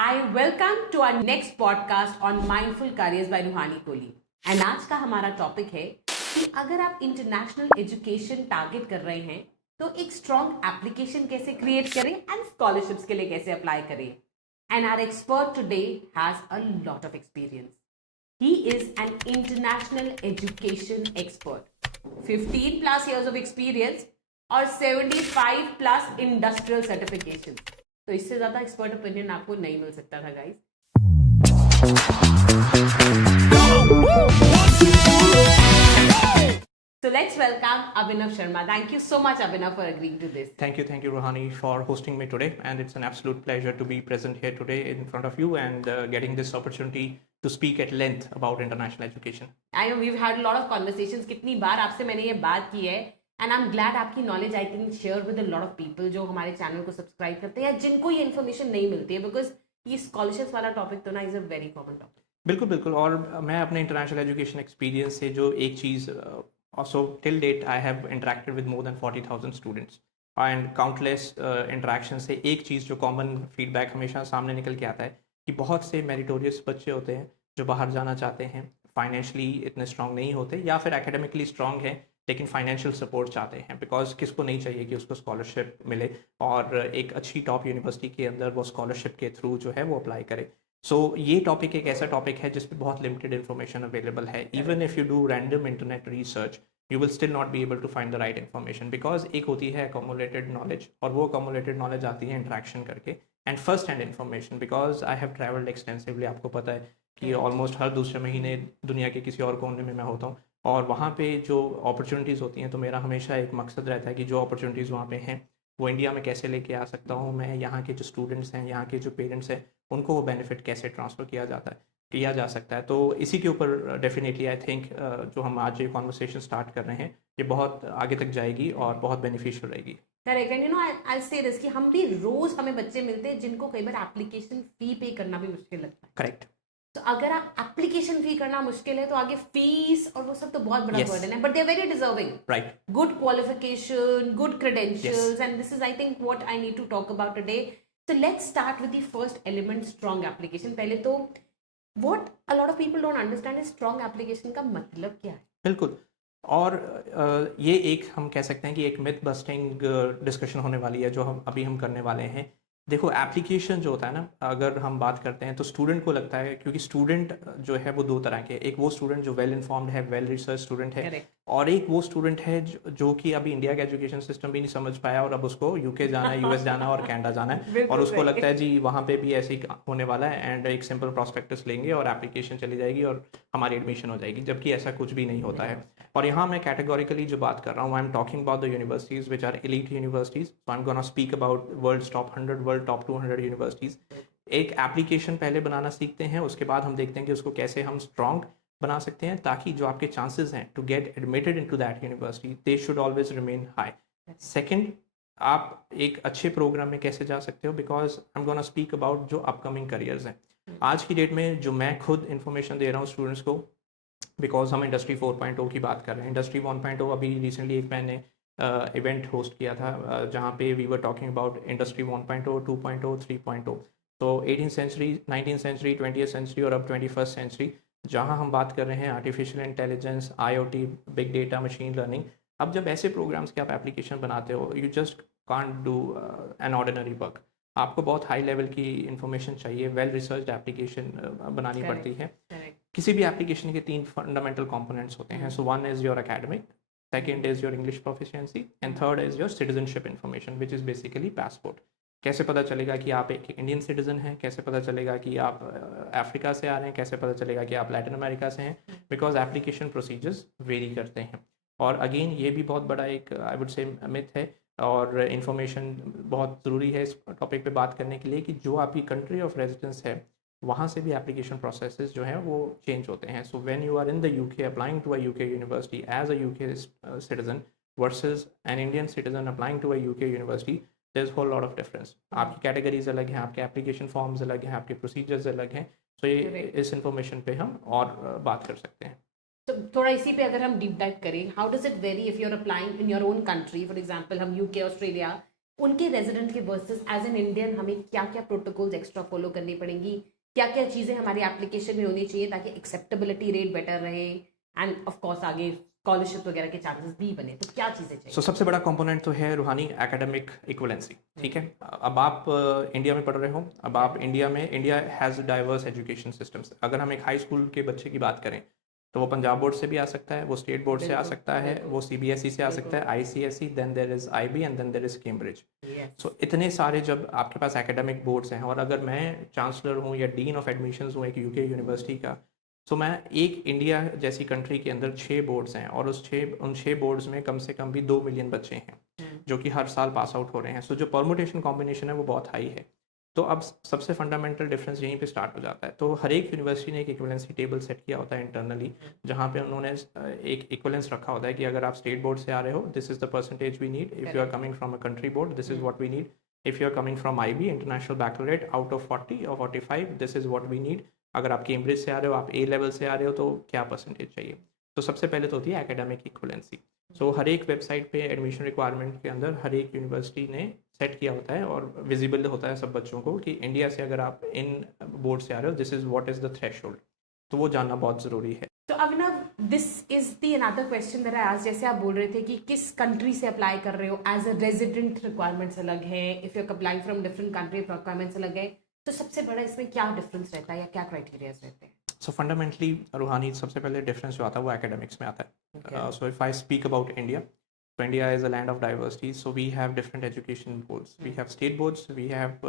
Hi, welcome to our next podcast on Mindful Careers by रूहानी Kohli. And आज का हमारा टॉपिक है कि अगर आप इंटरनेशनल एजुकेशन टारगेट कर रहे हैं तो एक स्ट्रॉन्ग एप्लीकेशन कैसे क्रिएट करें एंड स्कॉलरशिप्स के लिए कैसे अप्लाई करें। And our expert today has a lot of experience. He is an international education expert, 15 plus years of experience और 75 plus industrial certification। तो इससे ज्यादा एक्सपर्ट ओपिनियन आपको नहीं मिल सकता था guys. So let's welcome Abhinav Sharma. Thank you so much, Abhinav, for agreeing to this. Thank you, Rohani, for hosting me today. And it's an absolute pleasure to be present here today in front of you and getting this opportunity to speak at length about international education. I know we've had a lot of conversations. कितनी बार आपसे मैंने ये बात की है and I'm glad आपकी knowledge I can share with a lot of people जो हमारे चैनल को सब्सक्राइब करते हैं या जिनको ये इन्फॉर्मेशन नहीं मिलती है, because ये स्कॉलरशिप्स वाला टॉपिक तो ना is a very common topic. बिल्कुल और मैं अपने इंटरनेशनल एजुकेशन एक्सपीरियंस से जो एक चीज़ also till date I have interacted with more than 40,000 students and countless interactions से एक चीज़ जो कॉमन फीडबैक हमेशा सामने निकल के आता है कि बहुत से मेरिटोरियस बच्चे होते हैं जो बाहर जाना चाहते हैं, फाइनेंशियली इतने स्ट्रांग नहीं होते या फिर एकेडमिकली स्ट्रांग हैं लेकिन फाइनेंशियल सपोर्ट चाहते हैं, बिकॉज किसको नहीं चाहिए कि उसको स्कॉलरशिप मिले और एक अच्छी टॉप यूनिवर्सिटी के अंदर वो स्कॉलरशिप के थ्रू जो है वो अप्लाई करे। सो ये टॉपिक एक ऐसा टॉपिक है जिस पे बहुत लिमिटेड इन्फॉर्मेशन अवेलेबल है। Even if you do random internet research you will still not be able to find the right information, because एक होती है अकोमोलेटेड नॉलेज और वो अकोमोलेटेड नॉलेज आती है इंट्रैक्शन करके and first hand information. Because I have travelled extensively, आपको पता है कि ऑलमोस्ट हर दूसरे महीने दुनिया के किसी और कोने में मैं होता हूँ और वहाँ पे जो अपॉर्चुनिटीज़ होती हैं तो मेरा हमेशा एक मकसद रहता है कि जो अपॉर्चुनिटीज़ वहाँ पे हैं वो इंडिया में कैसे लेके आ सकता हूँ मैं, यहाँ के जो स्टूडेंट्स हैं, यहाँ के जो पेरेंट्स हैं, उनको वो बेनिफिट कैसे ट्रांसफ़र किया जा सकता है। तो इसी के ऊपर डेफिनेटली आई थिंक जो हम आज ये कॉन्वर्सेशन स्टार्ट कर रहे हैं ये बहुत आगे तक जाएगी और बहुत बेनिफिशियल रहेगी। करेक्ट। एंड यू नो आई से दिस कि हम भी रोज हमें बच्चे मिलते हैं जिनको कई बार एप्लीकेशन फी पे करना भी मुश्किल लगता है। करेक्ट। तो अगर आप एप्लीकेशन फी करना मुश्किल है तो आगे फीस और वो सब तो बहुत बड़ा बर्डन है, but they are very deserving. Right. Good qualification, good credentials, and this is I think what I need to talk about today. So let's start with the first element, strong application. पहले तो what a lot of people don't understand is strong application का मतलब क्या है। बिल्कुल। और ये एक हम कह सकते हैं कि एक मिथ बस्टिंग डिस्कशन होने वाली है जो हम करने वाले हैं। देखो, एप्लीकेशन जो होता है ना, अगर हम बात करते हैं तो स्टूडेंट को लगता है, क्योंकि स्टूडेंट जो है वो दो तरह के, एक वो स्टूडेंट जो वेल इन्फॉर्म्ड है, वेल रिसर्च स्टूडेंट है, Correct. और एक वो स्टूडेंट है जो कि अभी इंडिया का एजुकेशन सिस्टम भी नहीं समझ पाया और अब उसको यूके जाना है, यूएस जाना है और कनाडा जाना है और उसको लगता है जी वहाँ पे भी ऐसे ही होने वाला है एंड एक सिंपल प्रॉस्पेक्टस लेंगे और एप्लीकेशन चली जाएगी और हमारी एडमिशन हो जाएगी, जबकि ऐसा कुछ भी नहीं होता है। और यहाँ मैं कैटेगोरिकली जो बात कर रहा हूँ, I am talking about the universities which are elite universities. So I am gonna speak about world's top 100, world top 200 universities. एक एप्लीकेशन पहले बनाना सीखते हैं, उसके बाद हम देखते हैं कि उसको कैसे हम स्ट्रॉन्ग बना सकते हैं ताकि जो आपके चांसेस हैं to get admitted into that university they should always remain high. Second, आप एक अच्छे प्रोग्राम में कैसे जा सकते हो, because I am gonna speak about जो अपकमिंग करियर्स हैं आज की डेट में, जो मैं खुद इन्फॉर्मेशन दे रहा हूँ स्टूडेंट्स को, बिकॉज हम इंडस्ट्री 4.0 की बात कर रहे हैं। इंडस्ट्री 1.0 अभी रिसेंटली एक मैंने इवेंट होस्ट किया था जहाँ पे we were talking about industry 1.0, 2.0, 3.0। तो 18th century, 19th century, 20th century और अब 21st सेंचुरी, जहाँ हम बात कर रहे हैं artificial intelligence, IoT, big data, machine learning. अब जब ऐसे प्रोग्राम्स के आप एप्लीकेशन बनाते हो, you just can't do an ordinary work. आपको बहुत हाई लेवल की इन्फॉर्मेशन चाहिए, वेल रिसर्च एप्लीकेशन बनानी पड़ती है। किसी भी एप्लीकेशन के 3 फंडामेंटल कंपोनेंट्स होते हैं। So one is your academic, second is your English proficiency and third is your citizenship information which is basically passport. कैसे पता चलेगा कि आप एक इंडियन सिटीज़न हैं, कैसे पता चलेगा कि आप अफ्रीका से आ रहे हैं, कैसे पता चलेगा कि आप लैटिन अमेरिका से हैं, बिकॉज एप्लीकेशन प्रोसीजर्स वेरी करते हैं। और अगेन ये भी बहुत बड़ा एक आई वुड से मिथ है और इन्फॉर्मेशन बहुत ज़रूरी है इस टॉपिक पे बात करने के लिए कि जो आपकी कंट्री ऑफ रेजिडेंस है वहाँ से भी एप्लीकेशन प्रोसेसेस जो हैं वो चेंज होते हैं। So when you are in the UK applying to a UK university as a UK citizen versus an Indian citizen applying to a UK university, there is whole lot of difference. आपकी categories अलग हैं, आपके application forms अलग हैं, आपके procedures अलग हैं। सो ये इस इन्फॉर्मेशन पे हम और बात कर सकते हैं। तो थोड़ा इसी पे अगर हम डीप डाइव करें, how does it vary if you are applying in your own country, for example हम यूके, ऑस्ट्रेलिया, उनके रेजिडेंट के वर्सेस एज एन इंडियन हमें क्या क्या प्रोटोकॉल्स एक्स्ट्रा फॉलो करनी पड़ेंगी, क्या क्या चीज़ें हमारी एप्लीकेशन में होनी चाहिए ताकि एक्सेप्टेबिलिटी रेट बेटर रहे एंड ऑफ कोर्स आगे स्कॉलरशिप वगैरह के चांसेस भी बने, तो क्या चीज़ें चाहिए? सो सबसे बड़ा कंपोनेंट तो है रूहानी एकेडमिक इक्वलेंसी। ठीक है, अब आप इंडिया में पढ़ रहे हो, अब आप India has diverse education systems. अगर हम एक हाई स्कूल के बच्चे की बात करें तो वो पंजाब बोर्ड से भी आ सकता है, वो स्टेट बोर्ड से आ सकता है, वो सीबीएसई से आ सकता है, ICSE, then there is IB and then there is Cambridge. So इतने सारे जब आपके पास एकेडमिक बोर्ड्स हैं, और अगर मैं चांसलर हूँ या डीन ऑफ एडमिशन्स हूँ एक यूके यूनिवर्सिटी का, तो मैं एक इंडिया जैसी कंट्री के अंदर 6 बोर्ड्स हैं और उन 6 बोर्ड्स में कम से कम भी 2 मिलियन बच्चे हैं जो कि हर साल पास आउट हो रहे हैं। सो जो परमुटेशन कॉम्बिनेशन है वो बहुत हाई है। तो अब सबसे फंडामेंटल डिफरेंस यहीं पे स्टार्ट हो जाता है। तो हर एक यूनिवर्सिटी ने एक इक्वलेंसी टेबल सेट किया होता है इंटरनली, जहाँ पे उन्होंने एक इक्वलेंस रखा होता है कि अगर आप स्टेट बोर्ड से आ रहे हो, this is the percentage we need. If you are coming from a country board, this is what we need. If you are coming from IB, International Baccalaureate, out of 40 और 45, this is what we need. अगर आप Cambridge से आ रहे हो, आप ए level से आ रहे हो, तो क्या परसेंटेज चाहिए। तो सबसे पहले तो होती है एकेडमिक इक्वलेंसी। सो हर एक वेबसाइट पे एडमिशन रिक्वायरमेंट के अंदर हर एक यूनिवर्सिटी ने सेट किया होता है और विजिबल होता है सब बच्चों को कि इंडिया से अगर आप इन बोर्ड से आ रहे हो, this is what is the threshold. तो वो जानना बहुत ज़रूरी है। तो Abhinav, this is the another question that I asked. जैसे आप बोल रहे थे कि किस कंट्री से अप्लाई कर रहे हो, एज अ रेजिडेंट रिक्वायरमेंट्स अलग है, if you are applying from different country requirements अलग है। तो सबसे बड़ा इसमें क्या डिफरेंस रहता है या क्या क्राइटेरियाज रहते हैं? सो फंडामेंटली रूहानी सबसे पहले डिफरेंस जो आता है वो एकेडमिक्स में आता है। So if I speak about India, so India is a land of diversity, so we have different education boards. We have state boards, we have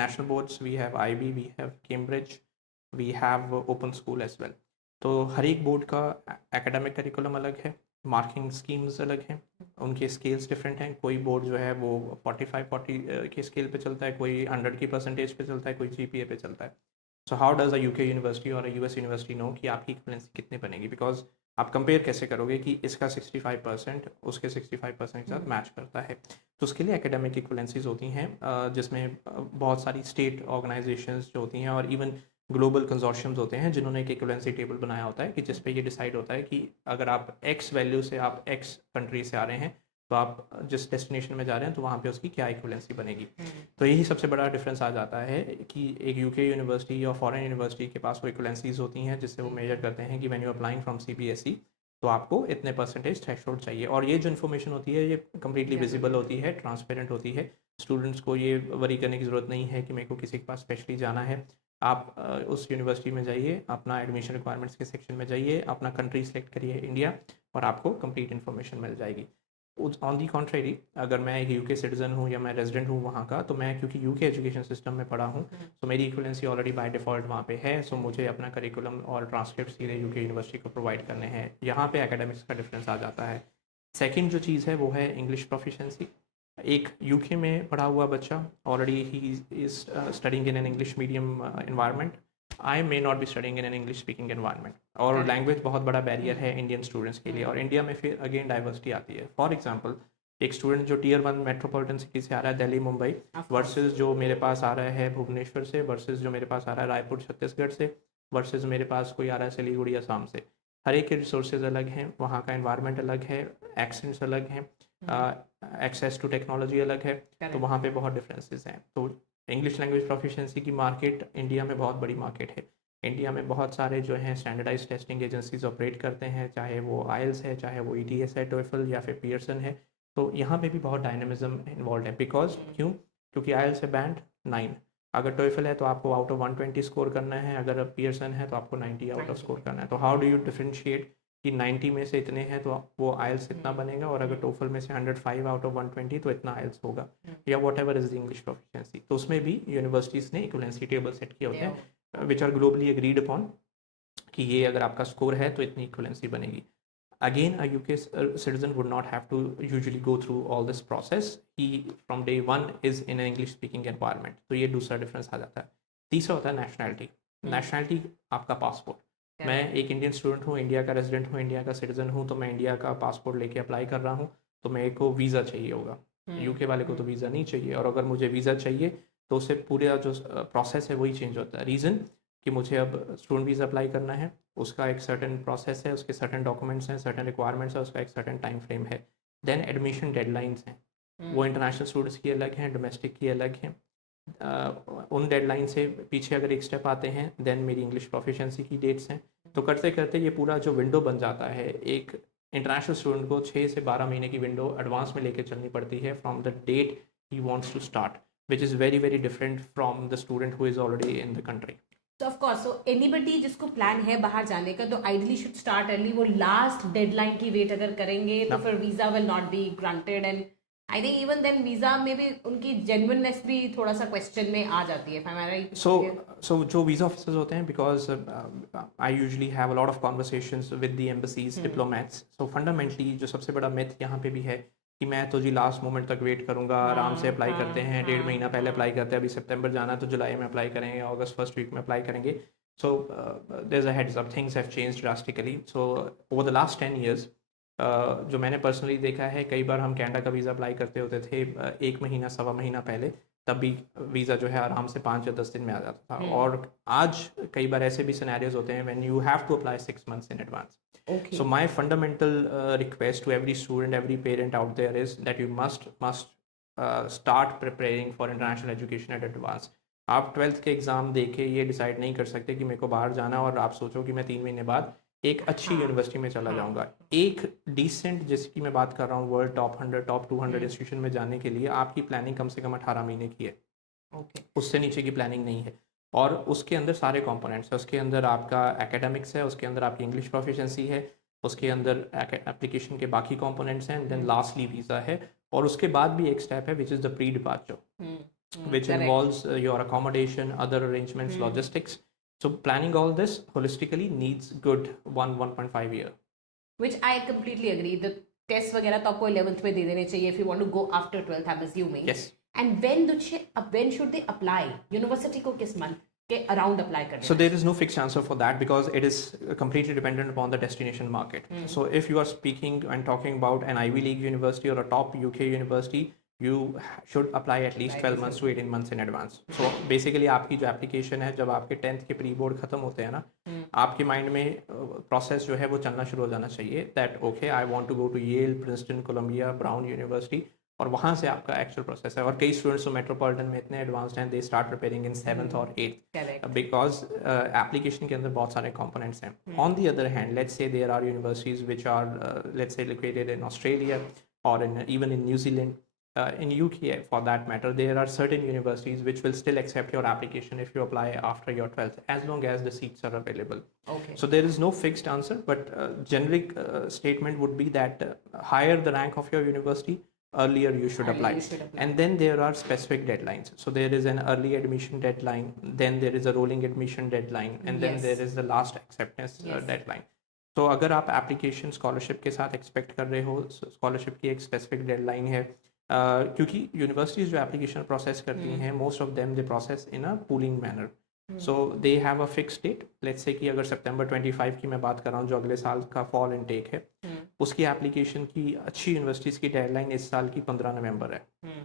national boards, we have IB, we have Cambridge, we have open school as well. तो हर एक board का academic curriculum अलग है, marking schemes अलग हैं, उनके scales different हैं। कोई बोर्ड जो है वो 45-40 के स्केल पे चलता है, कोई 100 की परसेंटेज पे चलता है, कोई जीपीए पे चलता है। So how does a UK university और अ यूएस यूनिवर्सिटी नो कि आपकी इक्वलेंसी कितनी बनेगी? बिकॉज आप कंपेयर कैसे करोगे कि इसका 65% उसके 65% के साथ मैच करता है। तो उसके लिए एकेडमिक इक्वलेंसीज होती हैं, जिसमें बहुत सारी स्टेट ऑर्गेनाइजेशंस जो होती हैं और इवन ग्लोबल कंजोर्शियम्स होते हैं जिन्होंने एक इक्वलेंसी टेबल बनाया होता है कि जिस पे ये डिसाइड होता है कि अगर आप एक्स वैल्यू से आप एक्स कंट्री से आ रहे हैं, तो आप जिस डेस्टिनेशन में जा रहे हैं तो वहाँ पे उसकी क्या इक्वलेंसी बनेगी। तो यही सबसे बड़ा डिफरेंस आ जाता है कि एक यूके यूनिवर्सिटी या फॉरेन यूनिवर्सिटी के पास वो इक्वलेंसीज होती हैं जिससे वो मेजर करते हैं कि when you applying from CBSE तो आपको इतने परसेंटेज थ्रेशोल्ड चाहिए। और ये जो इन्फॉर्मेशन होती है ये कम्प्लीटली विजिबल होती है, ट्रांसपेरेंट होती है। स्टूडेंट्स को ये वरी करने की ज़रूरत नहीं है कि मेरे को किसी के पास स्पेशली जाना है। आप उस यूनिवर्सिटी में जाइए, अपना एडमिशन रिक्वायरमेंट्स के सेक्शन में जाइए, अपना कंट्री सेलेक्ट करिए इंडिया, और आपको कंप्लीट इन्फॉर्मेशन मिल जाएगी। ऑन दी कॉन्ट्रेरी, अगर मैं एक यूके सिटीजन हूँ या मैं रेजिडेंट हूँ वहाँ का, तो मैं क्योंकि यूके एजुकेशन सिस्टम में पढ़ा हूँ, तो मेरी इक्वलेंसी ऑलरेडी बाय डिफ़ॉल्ट वहाँ पे है। सो मुझे अपना करिकुलम और ट्रांसक्रिप्ट सीधे यूके यूनिवर्सिटी को प्रोवाइड करने हैं। यहाँ पे एकेडमिक्स का डिफरेंस आ जाता है। सेकंड जो चीज़ है वो है इंग्लिश प्रोफिशिएंसी। एक यूके में पढ़ा हुआ बच्चा already he is studying in an English medium environment, I may not be studying in an English speaking environment, और लैंग्वेज बहुत बड़ा बैरियर है इंडियन स्टूडेंट्स के लिए। और इंडिया में फिर अगेन डाइवर्सिटी आती है। फॉर एग्जांपल, एक स्टूडेंट जो टियर 1 मेट्रोपॉलिटन सिटी से आ रहा है, दिल्ली मुंबई, वर्सेस जो मेरे पास आ रहा है भुवनेश्वर से, वर्सेस जो मेरे पास आ रहा है रायपुर छत्तीसगढ़ से, वर्सेस मेरे पास कोई आ रहा है सिलीगुड़ी असम से, हर एक के रिसोर्सेज अलग हैं, वहाँ का एनवायरनमेंट अलग है, एक्सेंट्स अलग हैं, एक्सेस टू टेक्नोलॉजी अलग है, तो वहाँ पे बहुत डिफरेंसेस हैं। तो इंग्लिश लैंग्वेज प्रोफिशिएंसी की मार्केट इंडिया में बहुत बड़ी मार्केट है। इंडिया में बहुत सारे जो हैं स्टैंडर्डाइज टेस्टिंग एजेंसीज ऑपरेट करते हैं, चाहे वो आइल्स है, चाहे वो ईटीएस है, टोएफल या फिर पियर्सन है। तो यहाँ पे भी बहुत डायनेमिज्म इन्वॉल्व है। बिकॉज क्यों? क्योंकि आइल्स है बैंड 9, अगर टोएफल है तो आपको आउट ऑफ 120 स्कोर करना है, अगर पियर्सन है तो आपको 90 आउट ऑफ स्कोर करना है। तो हाउ डू यू डिफरेंशिएट कि 90 में से इतने हैं तो वो आइल्स इतना बनेगा, और अगर टोफल में से 105 आउट ऑफ 120 तो इतना आइल्स होगा, या what ever is the English proficiency. तो उसमें भी यूनिवर्सिटीज़ ने इक्वलेंसी टेबल सेट किए होते हैं which are globally agreed upon कि ये अगर आपका स्कोर है तो इतनी इक्वलेंसी बनेगी। Again, a UK citizen would not have to usually go through all this process. He from day one is in an English speaking environment. तो ये दूसरा डिफरेंस आ जाता है। तीसरा होता है नेशनैलिटी। नेशनैलिटी आपका पासपोर्ट। मैं एक इंडियन स्टूडेंट हूँ, इंडिया का रेजिडेंट हूँ, इंडिया का सिटीजन हूँ, तो मैं इंडिया का पासपोर्ट लेके अप्लाई कर रहा हूँ, तो मेरे को वीज़ा चाहिए होगा। यूके वाले को तो वीज़ा नहीं चाहिए, और अगर मुझे वीज़ा चाहिए तो उससे पूरा जो प्रोसेस है वही चेंज होता है। रीज़न कि मुझे अब स्टूडेंट वीज़ा अप्लाई करना है, उसका एक सर्टेन प्रोसेस है, उसके सर्टेन डॉक्यूमेंट्स हैं, सर्टेन रिक्वायरमेंट्स है, उसका एक सर्टेन टाइम फ्रेम है। देन एडमिशन डेडलाइंस हैं। वो इंटरनेशनल स्टूडेंट्स की अलग हैं, डोमेस्टिक की अलग हैं। उन डेडलाइन से पीछे अगर एक स्टेप आते हैं, देन मेरी इंग्लिश प्रोफिशेंसी की डेट्स हैं। तो करते करते ये पूरा जो विंडो बन जाता है, एक इंटरनेशनल स्टूडेंट को 6 से 12 महीने की विंडो एडवांस में लेके चलनी पड़ती है from the date he wants to start, which is very very different from the student who is already in the country. So of course, so anybody जिसको प्लान है बाहर जाने का तो आइडली शुड स्टार्ट अर्ली। वो last deadline की wait अगर करेंगे तो फिर visa will not be granted, and I think even then visa में भी उनकी जेन्युइननेस भी थोड़ा सा क्वेश्चन में आ जाती है। Am I right? So जो वीजा ऑफिसर्स होते हैं, because I usually have a lot of conversations with the embassies, diplomats. So fundamentally जो सबसे बड़ा myth यहाँ पे भी है कि मैं तो जी लास्ट मोमेंट तक वेट करूंगा, आराम से अप्लाई करते हैं, 1.5 महीना पहले अप्लाई करते हैं, अभी सितंबर जाना है तो जुलाई में अप्लाई करेंगे, अगस्त फर्स्ट वीक में अप्लाई करेंगे। So there is a heads up, things have changed drastically. So over the last 10 years जो मैंने पर्सनली देखा है, कई बार हम कनाडा का वीज़ा अप्लाई करते होते थे 1 महीना 1.25 महीना पहले, तब भी वीज़ा जो है आराम से 5 या 10 दिन में आ जाता था। और आज कई बार ऐसे भी सिनेरियोज होते हैं when you have to apply 6 months in advance. Okay. So my fundamental request to every student, every parent out there is that you must start preparing for international education at advance. आप 12th के exam दे के ये decide नहीं कर सकते कि मेरे को बाहर जाना और आप सोचो कि मैं 3 महीने बाद एक अच्छी यूनिवर्सिटी में चला जाऊंगा। एक डिसेंट, जिसकी मैं बात कर रहा हूँ, वर्ल्ड टॉप 100 टॉप 200 इंस्टीट्यूशन में जाने के लिए आपकी प्लानिंग कम से कम 18 महीने की है। उससे नीचे की प्लानिंग नहीं है। और उसके अंदर सारे कंपोनेंट्स है, उसके अंदर आपका एकेडमिक्स है, उसके अंदर आपकी इंग्लिश प्रोफिशिएंसी है, उसके अंदर एप्लीकेशन के बाकी कंपोनेंट्स हैं, देन लास्टली वीज़ा है, और उसके बाद भी एक स्टेप है which is the pre departure, which involves your accommodation, other arrangements, logistics. So planning all this holistically needs good 1.5 year. Which I completely agree. The tests वगैरह तो आपको 11th में दे देने चाहिए if you want to go after 12th, I'm assuming. Yes. And when should they apply? University को किस month के around apply करना? So there is no fixed answer for that because it is completely dependent upon the destination market. So if you are speaking and talking about an Ivy League university or a top UK university, you should apply at least 12 months to 18 months in advance. So basically आपकी जो application है, जब आपके 10th के pre board खत्म होते हैं ना, आपके माइंड में प्रोसेस जो है वो चलना शुरू हो जाना चाहिए that okay I want to go to Yale, Princeton, Columbia, Brown University, और वहाँ से आपका एक्चुअल प्रोसेस है। और कई स्टूडेंट्स तो मेट्रोपॉलिटन में इतने एडवांस्ड हैं, they start preparing in 7th और 8th बिकॉज एप्लीकेशन के अंदर बहुत सारे कंपोनेंट्स हैं। On the other hand, let's say there are universities which are let's say located in Australia और even in New Zealand, in UK for that matter, there are certain universities which will still accept your application if you apply after your 12th, as long as the seats are available. Okay. So there is no fixed answer, but generic statement would be that higher the rank of your university, earlier you should apply. And then there are specific deadlines. So there is an early admission deadline, then there is a rolling admission deadline, and then there is the last acceptance deadline. तो अगर आप application scholarship के साथ expect कर रहे हो, scholarship की एक स्पेसिफिक डेडलाइन है, क्योंकि यूनिवर्सिटीज़ जो एप्लीकेशन प्रोसेस करती हैं, most of them they process in a pooling manner, so they have a fix date. Let's say कि अगर सितंबर 25 की मैं बात कर रहा हूँ, जो अगले साल का फॉल इनटेक है, उसकी एप्लीकेशन की अच्छी यूनिवर्सिटीज़ की डेडलाइन इस साल की 15 नवंबर है,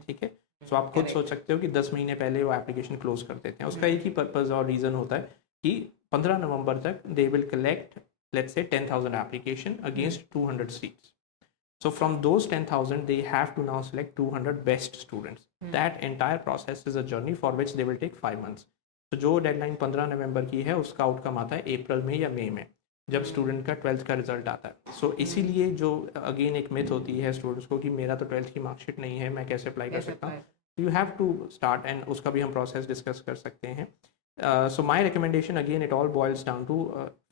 ठीक है। सो आप खुद सोच सकते हो कि 10 महीने पहले वो एप्लीकेशन क्लोज कर देते हैं। उसका एक ही पर्पज़ और रीज़न होता है कि 15 नवंबर तक they will collect let's say 10,000 application against 200 seats. So from those 10,000 they have to now select 200 best students. That entire process is a journey for which they will take 5 months. तो जो deadline 15 नवंबर की है, उसका outcome आता है अप्रैल में या मई में, जब स्टूडेंट का 12th का रिजल्ट आता है। सो इसीलिए जो अगेन एक मिथ होती है स्टूडेंट्स को कि मेरा तो 12th की मार्कशीट नहीं है, मैं कैसे अप्लाई कर सकता हूँ, you have to start, and उसका भी हम प्रोसेस डिस्कस कर सकते हैं। So my recommendation, again, it all boils down to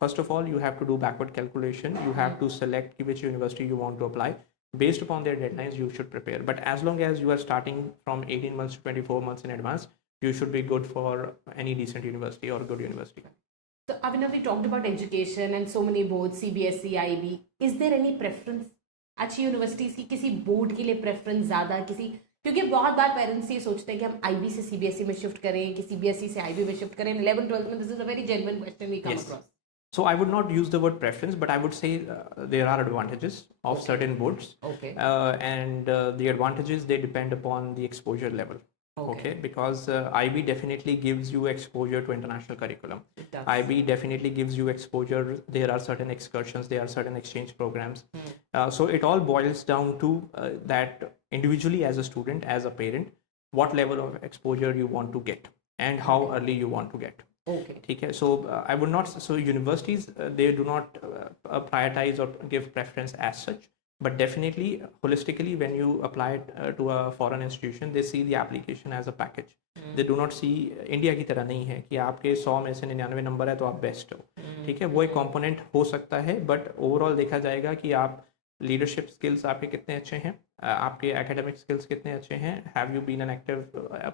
first of all you have to do backward calculation. You have to select which university you want to apply based upon their deadlines. You should prepare, but as long as you are starting from 18 months to 24 months in advance, you should be good for any decent university or good university. So Abhinav, we talked about education and so many boards, CBSE, IB. Is there any preference? अच्छी universities की किसी board के लिए preference ज़्यादा, किसी, क्योंकि बहुत बार parents ये सोचते हैं कि हम IB से CBSE में शिफ्ट करें कि CBSE से IB में शिफ्ट करें। 11th 12th में this is a very genuine question we come across. So I would not use the word preference, but I would say there are advantages of certain boards. Okay. And the advantages, they depend upon the exposure level. Okay. Because IB definitely gives you exposure to international curriculum. IB definitely gives you exposure. There are certain excursions, there are certain exchange programs. So it all boils down to that individually as a student, as a parent, what level of exposure you want to get and how early you want to get. Okay. ठीक है. So I would not, so universities they do not prioritize or give preference as such, but definitely holistically when you apply it to a foreign institution, they see the application as a package. They do not see, India की तरह नहीं है कि आपके 100 में से 99 number है तो आप बेस्ट हो. ठीक है, वो एक कंपोनेंट हो सकता है, बट ओवरऑल देखा जाएगा कि आप लीडरशिप स्किल्स आपके कितने अच्छे हैं, आपके एकेडमिक स्किल्स कितने अच्छे हैं, have you been an active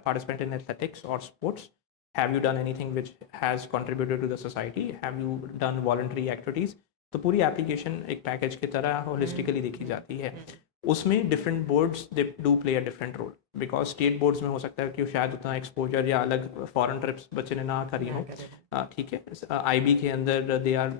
participant in athletics और sports, have you done anything which has contributed to the society, have you done voluntary activities. तो पूरी एप्लीकेशन एक पैकेज की तरह होलिस्टिकली देखी जाती है. उसमें different boards they do play a different role, because state boards में हो सकता है कि शायद उतना एक्सपोजर या अलग फॉरेन ट्रिप्स बच्चे ने ना करी हो. ठीक है, IB के अंदर they are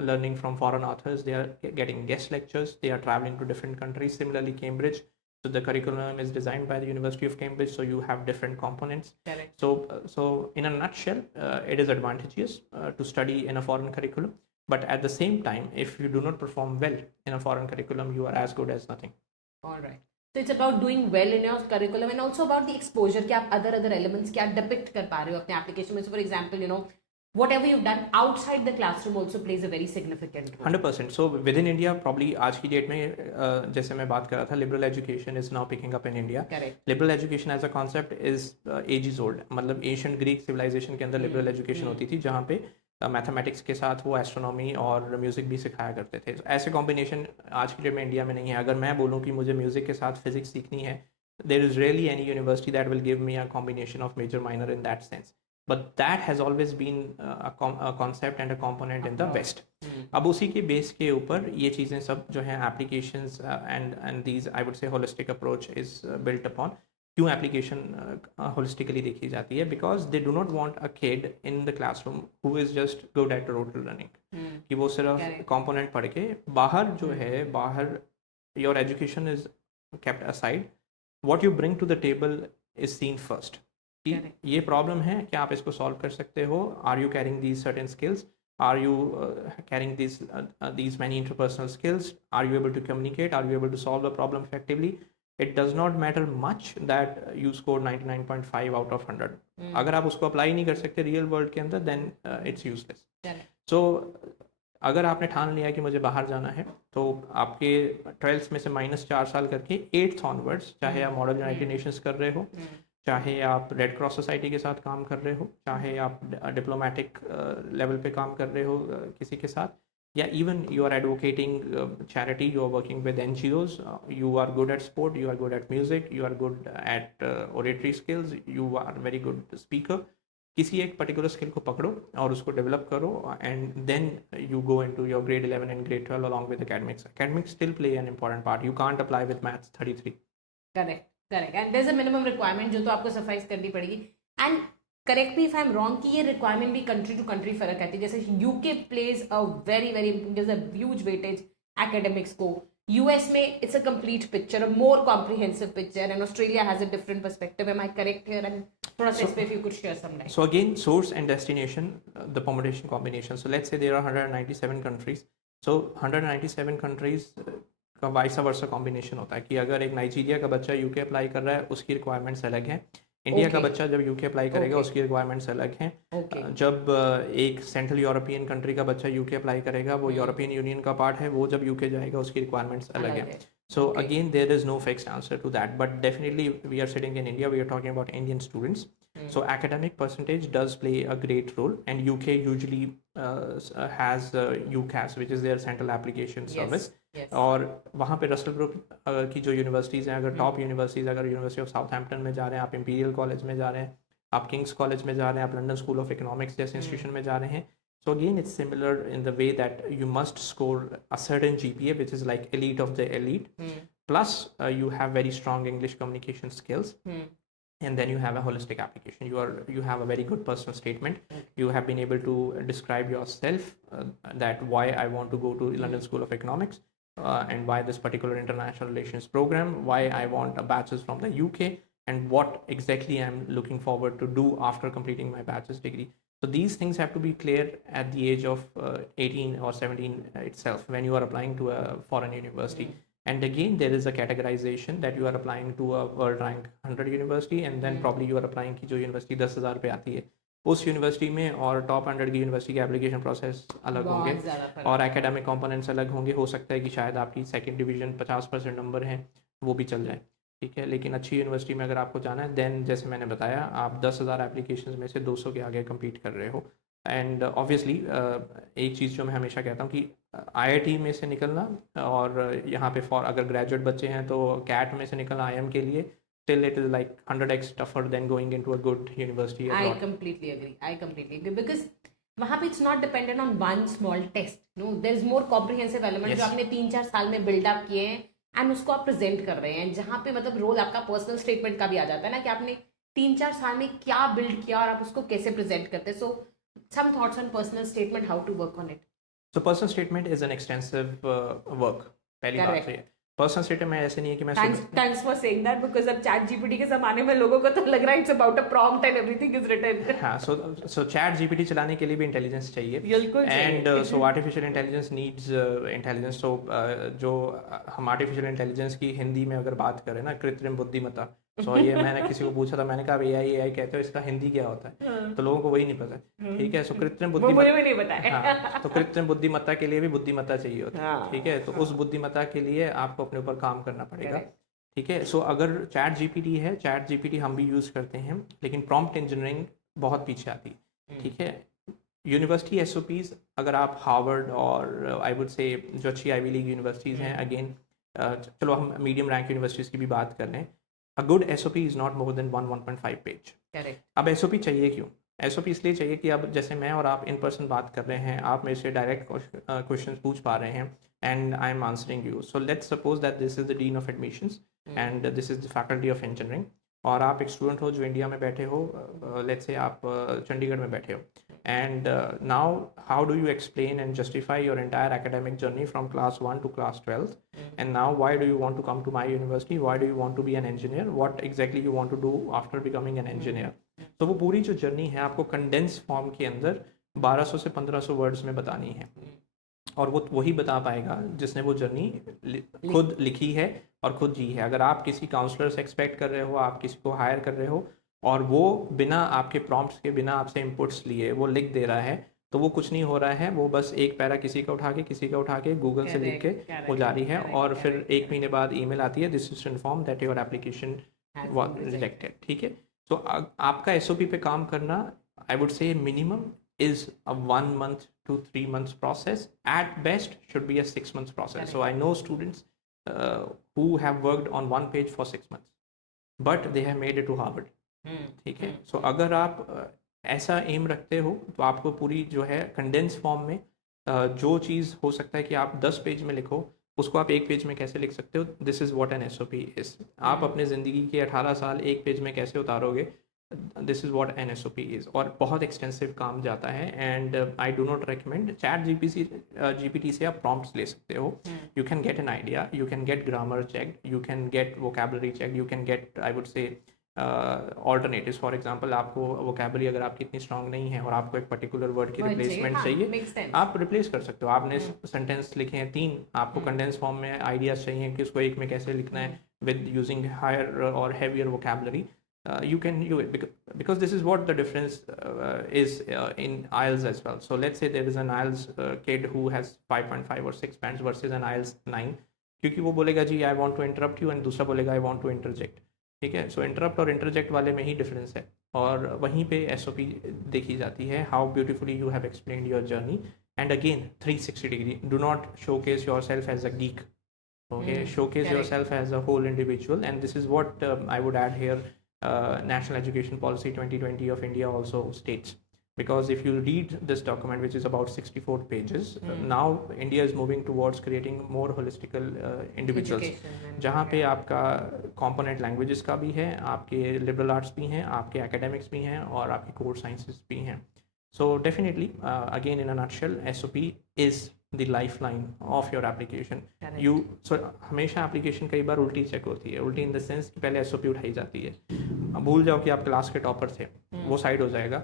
learning from foreign authors, they are getting guest lectures, they are travelling to different countries. Similarly Cambridge, so the curriculum is designed by the University of Cambridge, so you have different components. Correct. So in a nutshell, it is advantageous to study in a foreign curriculum, but at the same time, if you do not perform well in a foreign curriculum, you are as good as nothing. All right. So it's about doing well in your curriculum and also about the exposure कि आप other elements क्या depict कर पा रहे हो अपने application में. So for example, whatever you've done outside the classroom also plays a very significant role. 100%. So within India, probably आज की डेट में जैसे मैं बात कर रहा था, liberal education is now picking up in India. Correct. Liberal education as a concept is ages old. मतलब ancient Greek civilization के अंदर liberal education होती थी, जहाँ पे मैथमेटिक्स के साथ वो एस्ट्रोनॉमी और म्यूज़िक भी सिखाया करते थे. ऐसे कॉम्बिनेशन आज की डेट में इंडिया में नहीं है. अगर मैं बोलूँ कि मुझे म्यूज़िक के साथ फिजिक्स सीखनी है, there is rarely any university that will give me a combination of major minor in that sense. But that has always been a concept and a component in the West. अब उसी के base के ऊपर ये चीज़ें सब जो हैं applications and these I would say holistic approach is built upon. क्यों application holistically देखी जाती है? Because they do not want a kid in the classroom who is just good at rote learning. कि वो सिर्फ component पढ़ के बाहर जो है, बाहर your education is kept aside. What you bring to the table is seen first. ये प्रॉब्लम है, क्या आप इसको सॉल्व कर सकते हो? Are you carrying these certain skills? Are you carrying these many interpersonal skills? Are you able to communicate? Are you able to solve the problem effectively? It does not matter much that you score 99.5 out of 100. अगर आप उसको apply नहीं कर सकते real world के अंदर, then it's useless. So अगर आपने ठान लिया कि मुझे बाहर जाना है, तो आपके 12th में से -4 साल करके 8th onwards, चाहे आप मॉडल यूनाइटेड नेशंस कर रहे हो, चाहे आप रेड क्रॉस सोसाइटी के साथ काम कर रहे हो, चाहे आप डिप्लोमेटिक लेवल पे काम कर रहे हो किसी के साथ, या even you are advocating charity, you are working with NGOs, you are good at sport, you are good at music, you are good at oratory skills, you are very good speaker. किसी एक particular skill को पकड़ो और उसको develop करो, and then you go into your grade 11 and grade 12 along with academics. Academics still play an important part. You can't apply with maths 33. Correct. And there is a minimum requirement जो तो आपको sacrifice करनी पड़ेगी. And correct me if I am wrong कि ये requirement भी country to country फर्क रहती है. जैसे UK plays a very very gives a huge weightage academics को. यूएस में it's a complete picture, a more comprehensive picture, and Australia has a different perspective. Am I correct here? And थोड़ा सा इस पे if you could share some light. So again, source and destination, the permutation combination. So let's say there are 197 countries. So 197 countries का vice versa combination होता है कि अगर एक नाइजीरिया का बच्चा यूके अप्लाई कर रहा है, उसकी रिक्वायरमेंट्स अलग हैं. इंडिया का बच्चा जब यूके अप्लाई करेगा, उसकी रिक्वायरमेंट्स अलग हैं. जब एक सेंट्रल यूरोपियन कंट्री का बच्चा यूके अप्लाई करेगा, वो यूरोपियन यूनियन का पार्ट है, वो जब यूके जाएगा उसकी रिक्वायरमेंट्स अलग हैं. So again, there is no fixed answer to that, but definitely we are sitting in India, we are talking about Indian students. So academic percentage does play a great role, and UK usually has UCAS, which is their central application service. और वहाँ पे Russell group की जो universities हैं, अगर top universities, अगर university of Southampton में जा रहे हैं आप, इंपीरियल कॉलेज में जा रहे हैं आप, किंग्स कॉलेज में जा रहे हैं आप, लंडन स्कूल ऑफ इकोनॉमिक्स जैसे इंस्टीट्यूशन में जा रहे हैं. So again, it's similar in the way that you must score a certain GPA, which is like elite of the elite. Plus, you have very strong English communication skills, and then you have a holistic application. You have a very good personal statement. You have been able to describe yourself that why I want to go to London School of Economics, and why this particular international relations program, why I want a bachelor's from the UK, and what exactly I'm looking forward to do after completing my bachelor's degree. So these things have to be clear at the age of 18 or 17 itself when you are applying to a foreign university. And again, there is a categorization that you are applying to a world rank 100 university, and then probably you are applying की जो university 10,000 पे आती है उस university में, और top 100 की university के एप्लीकेशन प्रोसेस अलग बहुत होंगे ज़्यादा फर्क और एकेडमिक कंपोनेंट्स अलग होंगे। हो सकता है कि शायद आपकी सेकंड डिवीजन 50% नंबर हैं वो भी चल जाए, ठीक है। लेकिन अच्छी यूनिवर्सिटी में अगर आपको जाना है, देन जैसे मैंने बताया, आप 10,000 एप्लीकेशन में से 200 के आगे कम्पीट कर रहे हो। एंड ऑब्वियसली एक चीज़ जो मैं हमेशा कहता हूँ कि आईआईटी में से निकलना और यहाँ पे फॉर अगर ग्रेजुएट बच्चे हैं तो कैट में से निकलना आईएम के लिए still it is like 100x tougher than going into a good university I abroad. completely agree because वहाँ पे it's not dependent on one small test. No, there is more comprehensive element Yes. जो आपने 3-4 साल में build up किए हैं and उसको आप प्रेजेंट कर रहे हैं, जहाँ पे मतलब रोल आपका पर्सनल स्टेटमेंट का भी आ जाता है ना कि आपने 3-4 साल में क्या बिल्ड किया और आप उसको कैसे प्रेजेंट करते हैं। सो some thoughts on personal statement, how to work on it. So personal statement is an extensive work. पहली बात Correct. तो ये पर्सनल स्टेटमेंट में ऐसे नहीं है कि मैं Thanks for saying that because अब चैट जीपीटी के जमाने में लोगों को तो लग रहा है it's about a prompt and everything is written. हाँ, so चैट जीपीटी चलाने के लिए भी इंटेलिजेंस चाहिए बिल्कुल and so artificial intelligence needs intelligence. तो जो हम आर्टिफिशियल इंटेलिजेंस की हिंदी में अगर बात करें ना, कृत्रिम बुद्धिमत्ता, सो ये मैंने किसी को पूछा था, मैंने कहा एआई कहते हो, इसका हिंदी क्या होता है? तो लोगों को वही नहीं पता, ठीक है। सो कृत्रिम बुद्धिमत्ता, मुझे भी नहीं पता है। हाँ, तो कृत्रिम बुद्धिमत्ता के लिए भी बुद्धिमत्ता चाहिए होती है, ठीक है। तो उस बुद्धिमत्ता के लिए आपको अपने ऊपर काम करना पड़ेगा, ठीक है। सो अगर चैट जीपीटी है, चैट जीपीटी हम भी यूज़ करते हैं, लेकिन प्रॉम्प्ट इंजीनियरिंग बहुत पीछे आती है, ठीक है। यूनिवर्सिटी एसओपीज अगर आप हार्वर्ड और आई वुड से जो अच्छी आईवी लीग यूनिवर्सिटीज़ हैं, अगेन चलो हम मीडियम रैंक यूनिवर्सिटीज़ की भी बात कर लें, a good SOP is not more than 1.5 page. Correct. अब एसओपी चाहिए क्यों? एसओपी इसलिए चाहिए कि अब जैसे मैं और आप इन पर्सन बात कर रहे हैं, आप मेरे से डायरेक्ट क्वेश्चन पूछ पा रहे हैं and I am answering you. So let's suppose that this is the dean of admissions and this is the faculty of engineering, और आप एक स्टूडेंट हो जो इंडिया में बैठे हो, लेट्स से आप चंडीगढ़ में बैठे हो, and now how do you explain and justify your entire academic journey from class 1 to class 12th, and now why do you want to come to my university, why do you want to be an engineer, what exactly you want to do after becoming an engineer? तो वो पूरी जो journey है आपको condense form के अंदर 1200 से 1500 words में बतानी है, और वो वही बता पाएगा जिसने वो जर्नी खुद लिखी है और खुद जी है। अगर आप किसी काउंसलर से एक्सपेक्ट कर रहे हो, आप किसी को हायर कर रहे हो और वो बिना आपके प्रॉम्प्ट्स के, बिना आपसे इनपुट्स लिए वो लिख दे रहा है, तो वो कुछ नहीं हो रहा है, वो बस एक पैरा किसी का उठा के गूगल से लिख के वो जारी है, और फिर एक महीने बाद ईमेल आती है, this is inform that your application was rejected, ठीक है। तो आपका एसओपी पे काम करना, आई वुड से minimum is a 1 month to 3 months process, at best should be a 6 months process. So I know students who have worked on one page for 6 months but they have made it to Harvard, ठीक है। सो अगर आप ऐसा M रखते हो तो आपको पूरी जो है कंडेंस फॉर्म में जो चीज़ हो सकता है कि आप 10 पेज में लिखो, उसको आप एक पेज में कैसे लिख सकते हो? This is what an SOP is. आप अपने ज़िंदगी के 18 साल एक पेज में कैसे उतारोगे? This is what an SOP is. और बहुत एक्सटेंसिव काम जाता है, and I do not recommend ChatGPT से आप प्रॉम्प्ट्स ले सकते हो, you can get an idea, you can get grammar checked, you can get vocabulary checked, you can get I would say alternatives. For example, आपको vocabulary अगर आपकी इतनी strong नहीं है और आपको एक पर्टिकुलर वर्ड की रिप्लेसमेंट चाहिए, आप रिप्लेस कर सकते हो। आपने सेंटेंस लिखे हैं 3, आपको कंडेंस फॉर्म में आइडियाज चाहिए कि उसको एक में कैसे लिखना है विद यूजिंग हायर और heavier vocabulary, you can do it because this is what the difference is in IELTS as well. So let's say there is an IELTS kid who has 5.5 or 6 bands versus an IELTS 9, क्योंकि वो बोलेगा जी I want to interrupt you, and दूसरा बोलेगा I want to interject, ठीक है। सो interrupt और interject वाले में ही डिफरेंस है, और वहीं पे एसओपी देखी जाती है, how beautifully you have explained your journey, and again 360 degree, do not showcase yourself as a geek, okay, showcase yourself as a whole individual, and this is what I would add here. National Education Policy 2020 of India also states, because if you read this document, which is about 64 pages, now India is moving towards creating more holistical individuals, जहाँ पे आपका component languages का भी है, आपके liberal arts भी हैं, आपके academics भी हैं, और आपके core sciences भी हैं। So definitely, again in a nutshell, SOP is the lifeline of your application. So हमेशा application कई बार उल्टी चेक होती है, उल्टी इन द सेंस कि पहले SOP उठाई जाती है, भूल जाओ कि आप क्लास के टॉपर थे, वो साइड हो जाएगा।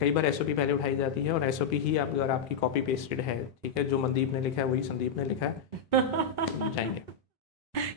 कई बार SOP पहले उठाई जाती है, और SOP ही अगर आपकी कॉपी पेस्टेड है, ठीक है, जो मनदीप ने लिखा है वही संदीप ने लिखा है, जाएंगे।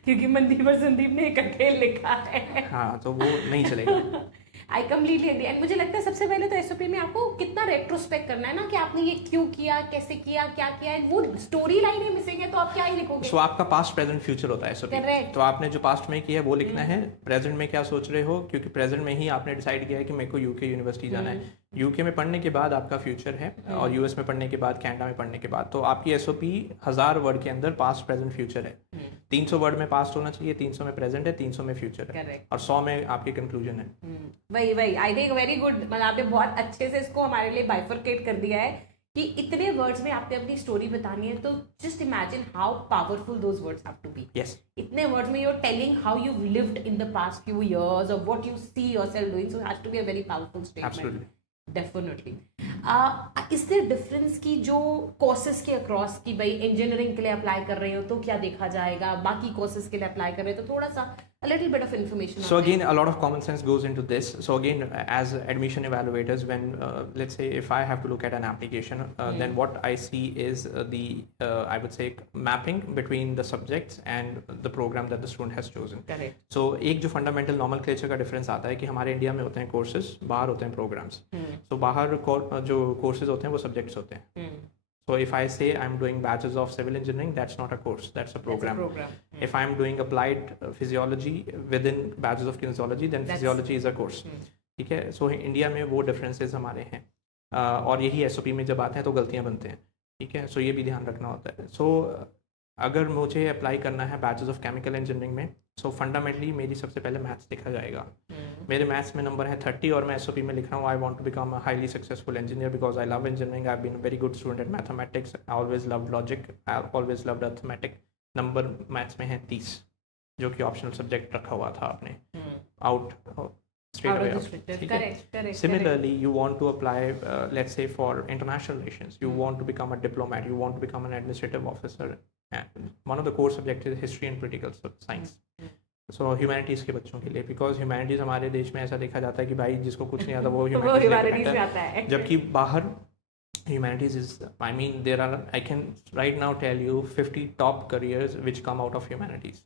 क्योंकि मनदीप और संदीप ने इकट्ठे लिखा है। हाँ, तो वो नहीं चलेगा। I completely agree. एंड मुझे लगता है सबसे पहले तो एसओपी में आपको कितना रेट्रोस्पेक्ट करना है ना, कि आपने ये क्यों किया, कैसे किया, क्या किया, वो स्टोरी लाइन ही मिसिंग है, तो आप क्या ही लिखोगे। सो आपका पास्ट प्रेजेंट फ्यूचर होता है एसओपी। Correct. तो आपने जो पास्ट में किया है वो लिखना है, प्रेजेंट में क्या सोच रहे हो, क्योंकि प्रेजेंट में ही आपने डिसाइड किया है कि मेरे को यूके यूनिवर्सिटी जाना है। यूके में पढ़ने के बाद आपका फ्यूचर है, और यूएस में पढ़ने के बाद, कनाडा में पढ़ने के बाद, तो आपकी एसओपी 1000 वर्ड के अंदर पास्ट प्रेजेंट फ्यूचर है। 300 वर्ड में पास्ट होना चाहिए, 300 में प्रेजेंट है, 300 में फ्यूचर है, Correct. और 100 में आपकी कंक्लूजन है। वही वही आई थिंक वेरी गुड। मतलब आपने बहुत अच्छे से इसको हमारे लिए बाइफरकेट कर दिया है कि इतने वर्ड्स में आपने अपनी स्टोरी बतानी है, तो just imagine how powerful those words have to be. Yes, इतने वर्ड्स में you are telling how you lived in the past few years और what you see yourself doing, so it has to be a very powerful statement. Absolutely. Definitely. Is there difference की जो courses के across, की भाई engineering के लिए apply कर रहे हो तो क्या देखा जाएगा, बाकी कोर्सेज के लिए अप्लाई कर रहे हो तो थोड़ा सा a little bit of information So on again, a lot of common sense goes into this. So again, as admission evaluators, when let's say if I have to look at an application, then what I see is I would say mapping between the subjects and the program that the student has chosen. Correct. So एक जो fundamental nomenclature का difference आता है कि हमारे India में होते हैं courses, बाहर होते हैं programs. So बाहर जो courses होते हैं वो subjects होते हैं. So if I say I'm doing Bachelors of Civil Engineering, that's not a course, that's a program. That's a program. If I'm doing applied physiology within Bachelors of Kinesiology, then physiology is a course. ठीक है, so India में वो differences हमारे हैं, और यही SOP में जब आते हैं तो गलतियाँ बनते हैं। ठीक है, so ये भी ध्यान रखना होता है। So अगर मुझे अप्लाई करना है बैचलर्स ऑफ केमिकल इंजीनियरिंग में, सो फंडामेंटली मेरी सबसे पहले मैथ्स देखा जाएगा। मेरे मैथ्स में नंबर है 30 और मैं एसओपी में लिख रहा हूँ I want to become a highly successful engineer because I love engineering, I have been a very good student at mathematics, I always love logic, I always love arithmetic. Number maths में है 30, जो कि optional subject रखा हुआ था आपने, out straight away out. Correct. Similarly, you want to apply, let's say for international relations, you want to become a diplomat, you want to become an administrative officer. And one of the core subjects is history and political science. So humanities के बच्चों के लिए, because humanities हमारे देश में ऐसा देखा जाता है कि भाई जिसको कुछ नहीं आता वो humanities में आता है, जबकि बाहर humanities is, I mean there are, I can right now tell you 50 top careers which come out of humanities.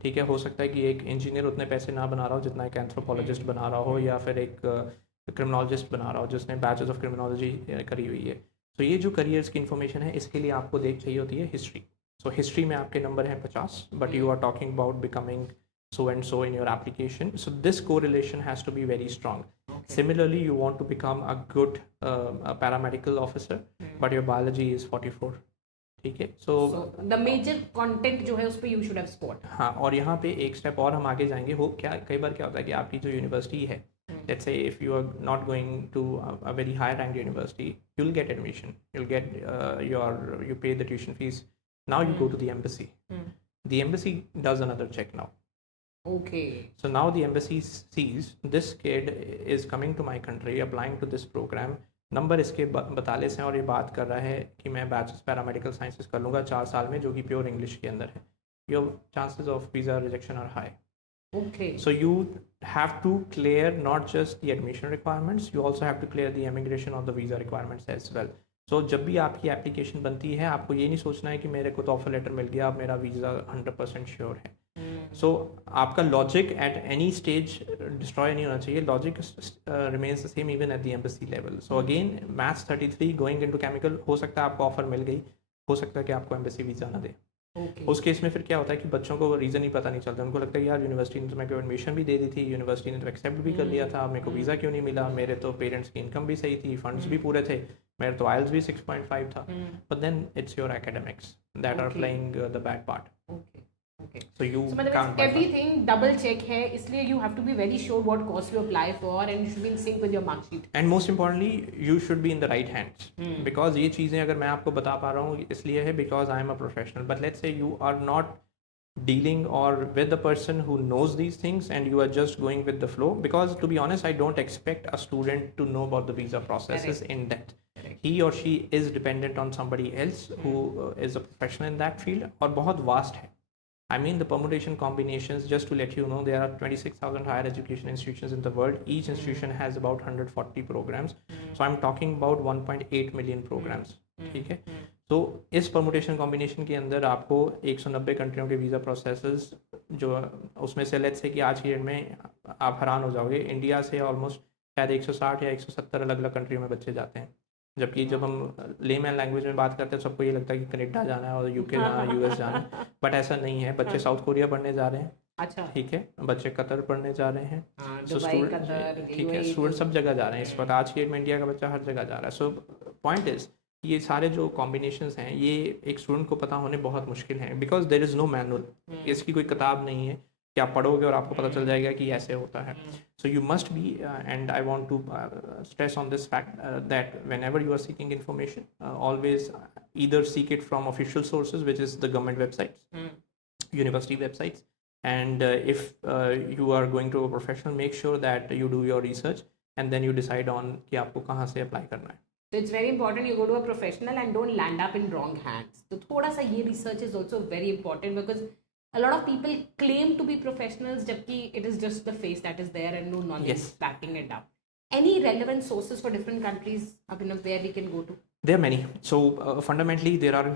ठीक है, हो सकता है कि एक इंजीनियर उतने पैसे ना बना रहा हो जितना एक एंथ्रोपोलॉजिस्ट बना रहा हो, या फिर एक क्रिमिनोलॉजिस्ट बना रहा हो जिसने बैचलर्स ऑफ क्रिमिनोलॉजी करी हुई है। तो ये जो करियर्स की इन्फॉर्मेशन है, इसके लिए आपको चाहिए होती है हिस्ट्री। सो हिस्ट्री में आपके नंबर हैं 50, but you are talking about becoming so and so in your application, so this correlation has to be very strong. Similarly, you want to become a good a paramedical officer, but your biology is 44. ठीक है, so the major content जो है उस पे you should have scored. हाँ, और यहाँ पे एक स्टेप और हम आगे जाएंगे। हो क्या कई बार क्या होता है कि आपकी जो यूनिवर्सिटी है, let's say if you are not going to a very high ranked university, you'll get admission, you'll get you pay the tuition fees. Now you go to the embassy. The embassy does another check now. Okay. So now the embassy sees this kid is coming to my country, applying to this program. Number इसके बताले से और ये बात कर रहा है कि मैं बैचलर्स पैरामेडिकल साइंसेस कर लूँगा 4 साल में, जो कि प्योर इंग्लिश के अंदर है। Your chances of visa rejection are high. Okay. So you have to clear not just the admission requirements, you also have to clear the immigration or the visa requirements as well. So जब भी आपकी application बनती है, आपको ये नहीं सोचना है कि मेरे को तो ऑफर लेटर मिल गया, अब मेरा वीज़ा 100% श्योर है। सो आपका logic at any stage destroy नहीं होना चाहिए, logic remains the same even at the embassy level. So again maths 33 going into chemical, हो सकता है आपको ऑफर मिल गई, हो सकता है कि आपको एम्बेसी वीज़ा ना दे। उस केस में फिर क्या होता है कि बच्चों को रीज़न ही पता नहीं चलता, उनको लगता है यार यूनिवर्सिटी ने तो मेरे को एडमिशन भी दे दी थी, यूनिवर्सिटी ने तो एक्सेप्ट भी कर लिया था, मेरे को वीज़ा क्यों नहीं मिला, मेरे तो पेरेंट्स की इनकम भी सही थी, फंड्स भी पूरे थे, मेरे तो आइल्स भी 6.5 था, but then it's your academics that are playing the bad part. Okay. So you मतलब everything double check है, इसलिए you have to be very sure what course you apply for and you should be in sync with your mark sheet. And most importantly, you should be in the right hands. Because ये चीज़ें अगर मैं आपको बता पा रहा हूँ इसलिए है because I am a professional. But let's say you are not dealing or with the person who knows these things and you are just going with the flow. Because to be honest, I don't expect a student to know about the visa processes in depth. He or she is dependent on somebody else who is a professional in that field और बहुत vast है. I mean the permutation combinations, just to let you know, there are 26,000 higher education institutions in the world. Each institution has about 140 programs. So I'm talking about 1.8 million programs. ठीक है, तो इस permutation combination के अंदर आपको 190 कंट्रियों के visa processes जो उसमें से लेट्स से कि आज की डेट में आप हैरान हो जाओगे, इंडिया से ऑलमोस्ट शायद 160 या 170 अलग अलग कंट्रियों में बच्चे जाते हैं। जबकि जब हम लेमैन लैंग्वेज में बात करते हैं सबको ये लगता है कि कनाडा जाना है और यूके जाना है, यूएस जाना है, बट ऐसा नहीं है। बच्चे साउथ कोरिया पढ़ने जा रहे हैं, अच्छा, ठीक है, बच्चे कतर पढ़ने जा रहे हैं, सो दुबई, कतर, ठीक है, स्टूडेंट सब जगह जा रहे हैं इस वक्त। आज की डेट में इंडिया का बच्चा हर जगह जा रहा है। सो पॉइंट इज ये सारे जो कॉम्बिनेशंस हैं ये एक स्टूडेंट को पता होने बहुत मुश्किल हैं, because there is no manual, इसकी कोई किताब नहीं है कि आप पढ़ोगे और आपको पता चल जाएगा कि ऐसे होता है। So you must be, and I want to stress on this fact that whenever you are seeking information always either seek it from official sources, which is the government websites, university websites, and if you are going to a professional, make sure that you do your research and then you decide on कि आपको कहाँ से apply करना है. So it's very important you go to a professional and don't land up in wrong hands. तो थोड़ा सा ये research is also very important because a lot of people claim to be professionals जबकि it is just the face that is there and no knowledge backing it up. Any relevant sources for different countries, Abhinav, where we can go to? There are many. So fundamentally there are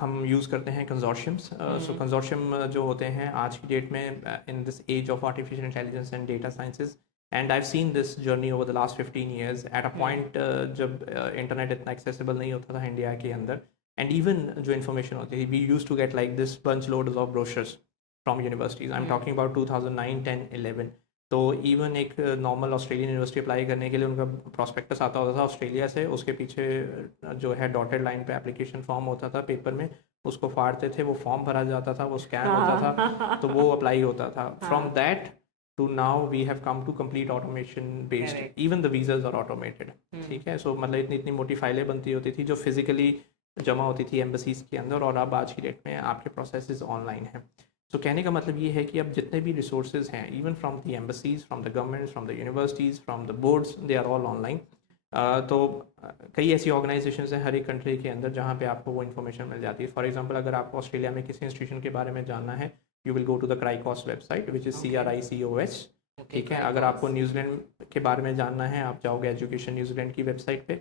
हम use करते हैं consortiums. So consortium जो होते हैं आज की date में in this age of artificial intelligence and data sciences, and I've seen this journey over the last 15 years. At a point जब internet इतना accessible नहीं होता था इंडिया के अंदर, and even जो information होती थी, we used to get like this bunch loads of brochures from universities. I'm talking about 2009, 10, 11. तो इवन एक नॉर्मल ऑस्ट्रेलियन यूनिवर्सिटी अप्लाई करने के लिए उनका प्रॉस्पेक्टस आता होता था ऑस्ट्रेलिया से, उसके पीछे जो है डॉटेड लाइन पे एप्लीकेशन फॉर्म होता था पेपर में, उसको फाड़ते थे, वो फॉर्म भरा जाता था, वो स्कैन होता था, तो वो अप्लाई होता था. From that to now we have come to complete automation based, even the visas are automated. ठीक है, सो मतलब इतनी इतनी मोटी फाइलें बनती होती थी जो फिजिकली जमा होती थी एम्बेसीज के अंदर, और अब आज की डेट में आपके प्रोसेसेस ऑनलाइन हैं. तो कहने का मतलब ये है कि अब जितने भी रिसोर्सेज हैं, even from the embassies, from the governments, from the universities, from the boards, they are all online. तो कई ऐसी ऑर्गेनाइजेशंस हैं हर एक कंट्री के अंदर जहाँ पे आपको वो इन्फॉर्मेशन मिल जाती है. फॉर एग्जांपल अगर आपको ऑस्ट्रेलिया में किसी इंस्टीट्यूशन के बारे में जानना है, you will go to the CRICOS website which is CRICOS. ठीक है, अगर आपको न्यूजीलैंड के बारे में जानना है आप जाओगे एजुकेशन न्यूजीलैंड की वेबसाइट पे.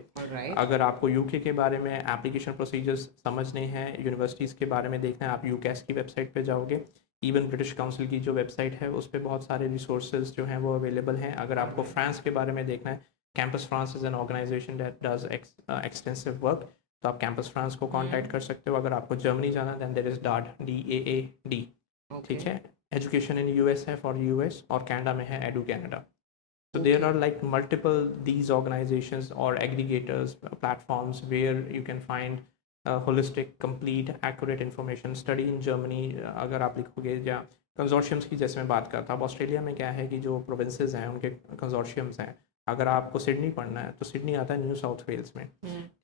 अगर आपको यूके के बारे में एप्लीकेशन प्रोसीजर्स समझने हैं, यूनिवर्सिटीज़ के बारे में देखना है, आप यूकैस की वेबसाइट पे जाओगे. इवन ब्रिटिश काउंसिल की जो वेबसाइट है उस पर बहुत सारे रिसोर्सेज जो हैं वो अवेलेबल हैं. अगर आपको फ्रांस के बारे में देखना है, campus France is an organisation that does extensive work, तो आप कैंपस फ्रांस को कांटेक्ट कर सकते हो. अगर आपको जर्मनी जाना दैन देयर इज़ DAAD. ठीक है, एजुकेशन इन US है फॉर US, और कनाडा में है edu Canada. So there are like multiple these organizations or aggregators, platforms where you can find holistic, complete, accurate information. Study in Germany अगर आप लिखोगे, या कंजोर्शियम्स की जैसे मैं बात करता हूँ, ऑस्ट्रेलिया में क्या है कि जो प्रोविंसेस हैं उनके कंजोर्शियम्स हैं. अगर आपको सिडनी पढ़ना है तो सिडनी आता है न्यू साउथ वेल्स में.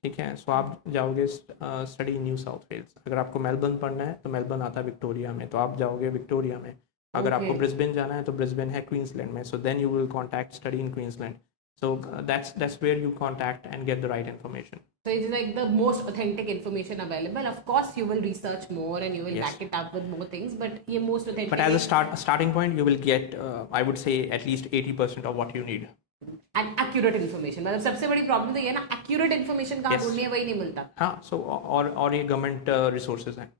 ठीक है, सो आप जाओगे स्टडी न्यू साउथ वेल्स. अगर आपको मेलबर्न पढ़ना है तो मेलबर्न आता है विक्टोरिया में, तो आप जाओगे विक्टोरिया में. अगर आपको ब्रिस्बेन जाना है तो ब्रिस्बेन है क्वींसलैंड में, so then you will contact study in Queensland. So that's where you contact and get the right information. So it's like the most authentic information available. Of course, you will research more and you will back it up with more things, but ये most authentic. But as a starting point, you will get, I would say, at least 80% of what you need. And accurate information. मतलब सबसे बड़ी problem तो ये ना, accurate information कहाँ ढूंढनी है वही नहीं मिलता. हाँ, so और ये government resources हैं.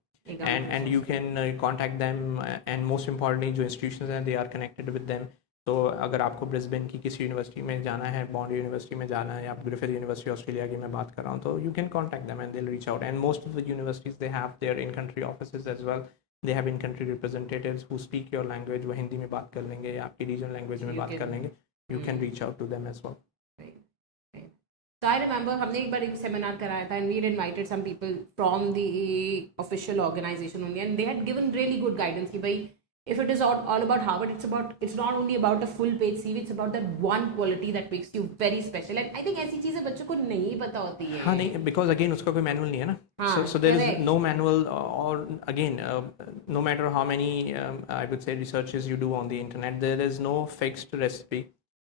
And you can contact them, and most importantly जो institutions हैं they are connected with them. तो अगर आपको ब्रिस्बेन की किसी यूनिवर्सिटी में जाना है, बॉन्ड यूनिवर्सिटी में जाना है, या ग्रिफिथ यूनिवर्सिटी ऑस्ट्रेलिया की मैं बात कर रहा हूँ, तो you can contact them and they will reach out. And most of the universities they have their in country offices as well. They have in country representatives who speak your language. वो हिंदी में बात कर लेंगे या आपकी regional language में बात कर लेंगे. You can reach out to them as well. So I remember हमने एक बार एक सेमिनार कराया था, and we had invited some people from the official organization only, and they had given really good guidance कि भाई if it is all about Harvard, it's not only about a full page CV, it's about that one quality that makes you very special. And I think ऐसी चीजें बच्चों को नहीं पता होती है. हाँ नहीं, because again उसका कोई मैनुअल नहीं है ना. So there is no manual, or again no matter how many I would say researches you do on the internet, there is no fixed recipe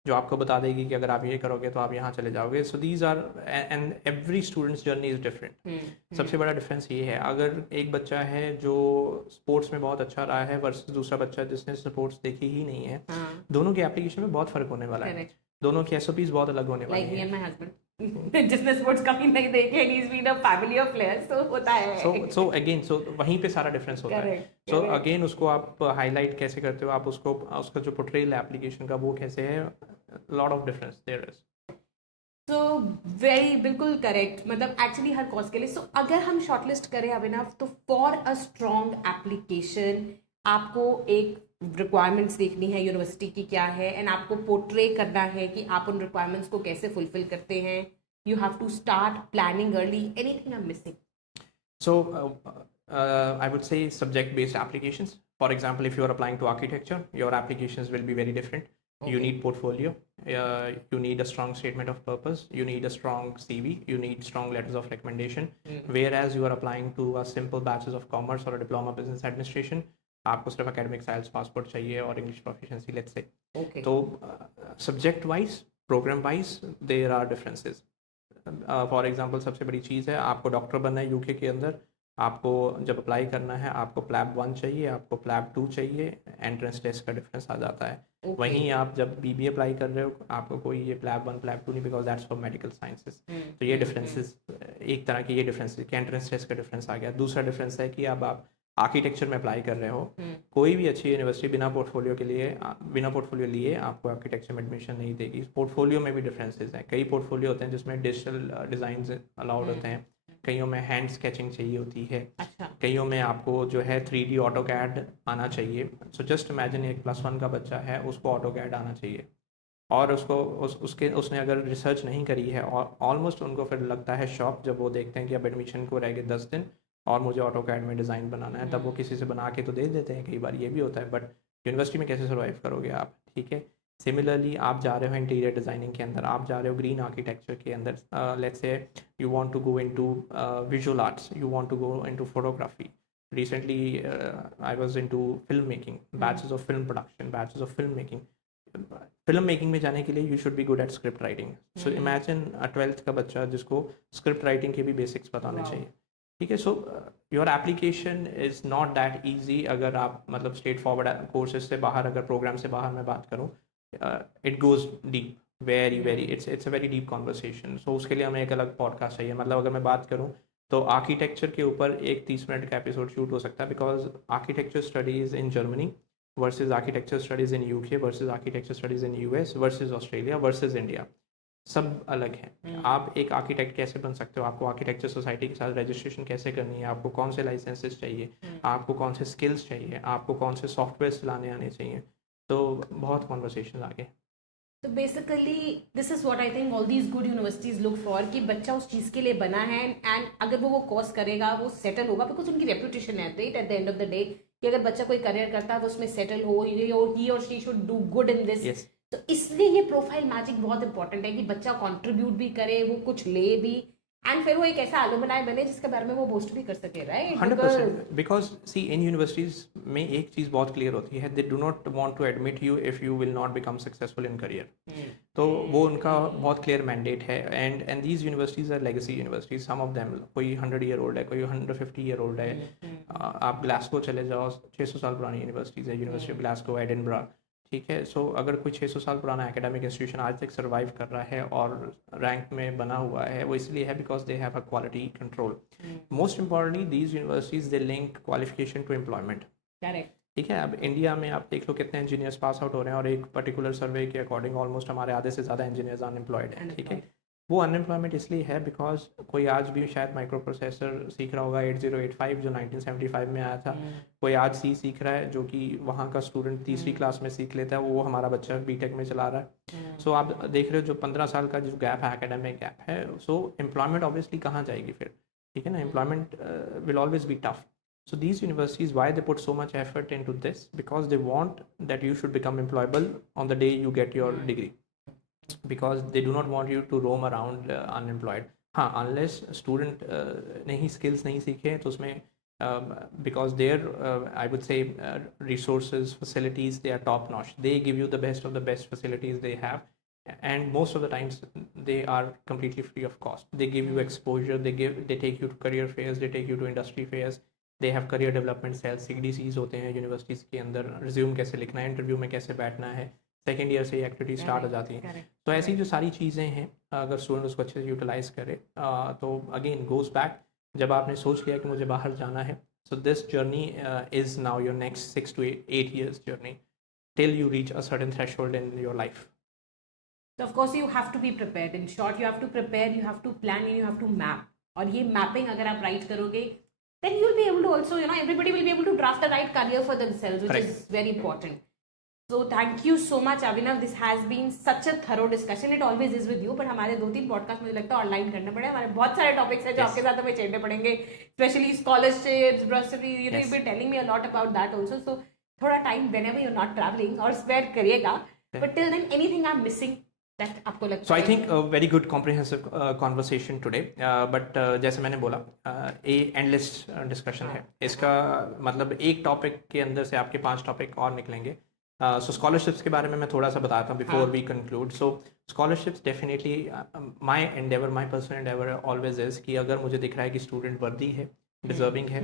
जो आपको बता देगी कि अगर आप ये करोगे तो आप यहाँ चले जाओगे. So these are, and every student's journey is different. सबसे बड़ा डिफरेंस ये है, अगर एक बच्चा है जो स्पोर्ट्स में बहुत अच्छा रहा है वर्सेस दूसरा बच्चा जिसने स्पोर्ट्स देखी ही नहीं है, दोनों के एप्लीकेशन में बहुत फ़र्क होने वाला है. दोनों की SOPs बहुत अलग होने वाली है. जिसने स्पोर्ट्स कभी नहीं देखे, and he's been a family of players, तो होता है। so वहीं पे सारा डिफरेंस होता है। Correct, सो correct. अगेन उसको आप हाईलाइट कैसे करते हो, आप उसको उसका जो पोर्ट्रेल एप्लीकेशन का वो कैसे है, lot of difference there is. तो वेरी बिल्कुल करेक्ट, मतलब एक्चुअली हर कॉज के लिए। सो अगर हम शॉर्टलिस्ट करें अभिनव, तो फॉर अ स्ट्रॉन्ग एप्लीकेशन आपको एक रिक्वायरमेंट्स देखनी है यूनिवर्सिटी की क्या है, एंड आपको पोर्ट्रे करना है कि आप उन रिक्वायरमेंट्स को कैसे फुलफिल करते हैं। You have to start planning early. Anything I am missing? So I would say subject-based applications. For example, if you are applying to architecture, your applications will be very different. You Okay. need portfolio. You need a strong statement of purpose. You need a strong CV. You need strong letters of recommendation. Whereas you are applying to a simple bachelor's of commerce or a diploma business administration, आपको सिर्फ academic science passport चाहिए और English proficiency, let's say. Okay. तो subject wise, program wise, there are differences. For example सबसे बड़ी चीज़ है, आपको doctor बनना है यूके के अंदर, आपको जब अप्लाई करना है आपको प्लैब 1 चाहिए, आपको प्लैब 2 चाहिए, एंट्रेंस टेस्ट का डिफरेंस आ जाता है। Okay. वहीं आप जब बीबीए अप्लाई कर रहे हो आपको कोई ये प्लैब 1 प्लैब 2 नहीं, because that's for medical sciences. तो ये डिफरेंसेस, एक तरह की ये डिफरेंसेस कि एंट्रेंस टेस्ट का डिफरेंस आ गया। दूसरा डिफरेंस है कि अब आप आर्किटेक्चर में अप्लाई कर रहे हो, कोई भी अच्छी यूनिवर्सिटी बिना पोर्टफोलियो लिए आपको आर्किटेक्चर में एडमिशन नहीं देगी। पोर्टफोलियो में भी डिफरेंसेस हैं, कई पोर्टफोलियो होते हैं जिसमें डिजिटल डिज़ाइन अलाउड होते हैं, कईयों में हैंड स्केचिंग चाहिए होती है, अच्छा। कईयों में आपको जो है 3D ऑटोकैड आना चाहिए। सो जस्ट इमेजिन एक +1 का बच्चा है, उसको ऑटोकैड आना चाहिए, और उसने अगर रिसर्च नहीं करी है, और ऑलमोस्ट उनको फिर लगता है शॉक जब वो देखते हैं कि अब एडमिशन को रह गए 10 दिन और मुझे ऑटोकैड में डिज़ाइन बनाना है। तब वो किसी से बना के तो दे देते हैं, कई बार ये भी होता है, बट यूनिवर्सिटी में कैसे सर्वाइव करोगे आप? ठीक है। सिमिलरली आप जा रहे हो इंटीरियर डिज़ाइनिंग के अंदर, आप जा रहे हो ग्रीन आर्किटेक्चर के अंदर, let's say you want to go into visual arts, you want to go into photography. Recently, I was into filmmaking, batches of film production, batches of filmmaking. Film making में जाने के लिए you should be good at script writing. So imagine 12th का बच्चा जिसको script writing के भी basics पता होने चाहिए। ठीक है। So your application is not that easy. अगर आप मतलब स्ट्रेट फॉरवर्ड कोर्सेज से बाहर, अगर प्रोग्राम से बाहर मैं बात करूँ, it goes deep, very it's a very deep conversation. So उसके लिए हमें एक अलग पॉडकास्ट चाहिए। मतलब अगर मैं बात करूँ तो आर्किटेक्चर के ऊपर एक 30 मिनट का एपिसोड शूट हो सकता है, because architecture studies in Germany versus architecture studies in UK versus architecture studies in US versus Australia versus India, सब अलग हैं। आप एक आर्किटेक्ट कैसे बन सकते हो, आपको आर्किटेक्चर सोसाइटी के साथ रजिस्ट्रेशन कैसे करनी है, आपको कौन से लाइसेंसेस चाहिए, आपको कौन से स्किल्स चाहिए, आपको कौन से सॉफ्टवेयर चलाने आने चाहिए, तो बहुत कॉन्वर्सेशन आगे। तो basically this is what I think all these good universities look for, कि बच्चा उस चीज़ के लिए बना है, एंड अगर वो कोर्स करेगा वो सेटल होगा, बिकॉज उनकी रेपुटेशन है right at the end of the day, कि अगर बच्चा कोई करियर करता है वो उसमें सेटल हो, ही और she should do good in this. तो इसलिए ये प्रोफाइल मैचिंग बहुत इंपॉर्टेंट है कि बच्चा कंट्रीब्यूट भी करे, वो कुछ ले भी, एंड फिर वो एक ऐसा एलुमनाई बने जिसके बारे में वो बोस्ट भी कर सके, right? 100%। Because see in universities में एक चीज़ बहुत क्लियर होती है, they do not want to admit you if you will not become successful in career. तो वो उनका बहुत क्लियर मैंडेट है। And these universities are legacy universities, some of them, कोई 100 ईयर ओल्ड है, कोई 150 ईयर ओल्ड है। आप ग्लासगो चले जाओ, 600 साल पुरानी यूनिवर्सिटीज़ है, यूनिवर्सिटी ऑफ ग्लासगो, एडिनबरा। ठीक है। सो अगर कोई 600 साल पुराना एकेडमिक इंस्टीट्यूशन आज तक सर्वाइव कर रहा है और रैंक में बना हुआ है, वो इसलिए है because they have a quality control. Most importantly these universities they link qualification to employment. Correct. ठीक है। अब इंडिया में आप देख लो कितने इंजीनियर्स पास आउट हो रहे हैं, और एक पर्टिकुलर सर्वे के अकॉर्डिंग ऑलमोस्ट हमारे आधे से ज़्यादा इंजीनियर्स अनएम्प्लॉयड हैं। ठीक है। वो अनएम्प्लॉयमेंट इसलिए है बिकॉज कोई आज भी शायद माइक्रो प्रोसेसर सीख रहा होगा 8085 जो 1975 में आया था, कोई आज सी सीख रहा है जो कि वहाँ का स्टूडेंट तीसरी क्लास में सीख लेता है, वो हमारा बच्चा बीटेक में चला रहा है। सो आप देख रहे हो जो 15 साल का जो गैप है, एकेडमिक गैप है, सो एम्प्लॉयमेंट ऑब्वियसली कहाँ जाएगी फिर? ठीक है ना। Employment will always be tough. So these universities, why they put so much effort into this? Because they want that you should become employable on the day you get your degree. Because they do not want you to roam around unemployed. हाँ, unless student नहीं skills नहीं सीखे तो उसमें because their I would say resources, facilities, they are top notch. They give you the best of the best facilities they have, and most of the times they are completely free of cost. They give you exposure. They take you to career fairs. They take you to industry fairs. They have career development cells, CDCs होते हैं universities के अंदर, resume कैसे लिखना है, interview में कैसे बैठना है, सेकेंड ईयर से ही एक्टिविटी स्टार्ट हो जाती है. Correct. तो ऐसी जो सारी चीज़ें हैं अगर स्टूडेंट उसको अच्छे से यूटिलाइज करे तो अगेन गोज बैक, जब आपने सोच लिया कि मुझे बाहर जाना है, so this journey is now your next 6 to 8 years journey till you reach a certain threshold in your life. So of course you have to be prepared. In short, you have to prepare, you have to plan, and you have to map. और ये mapping अगर आप right करोगे, then you'll be able to also, everybody will be able to draft the right career for themselves, which Correct. is very important. So thank you so much, Abhinav. This has been such a thorough discussion. It always is with you. But हमारे 2-3 podcast मुझे लगता है online करने पड़े. हमारे बहुत सारे topics हैं जो आपके साथ हमें छेड़ने पड़ेंगे, specially scholarships, bursary. You've been telling me a lot about that also. So थोड़ा time whenever you're not traveling और spare करिएगा. But till then, anything I'm missing that आपको लगता है? So I think a very good comprehensive conversation today. But जैसे मैंने बोला, ये endless discussion है. इसका मतलब एक टॉपिक के अंदर से आपके 5 टॉपिक और निकलेंगे. So scholarships के बारे में मैं थोड़ा सा बताता हूँ before we conclude. So scholarships definitely my endeavor, my personal endeavor always is कि अगर मुझे दिख रहा है कि student worthy है, deserving है,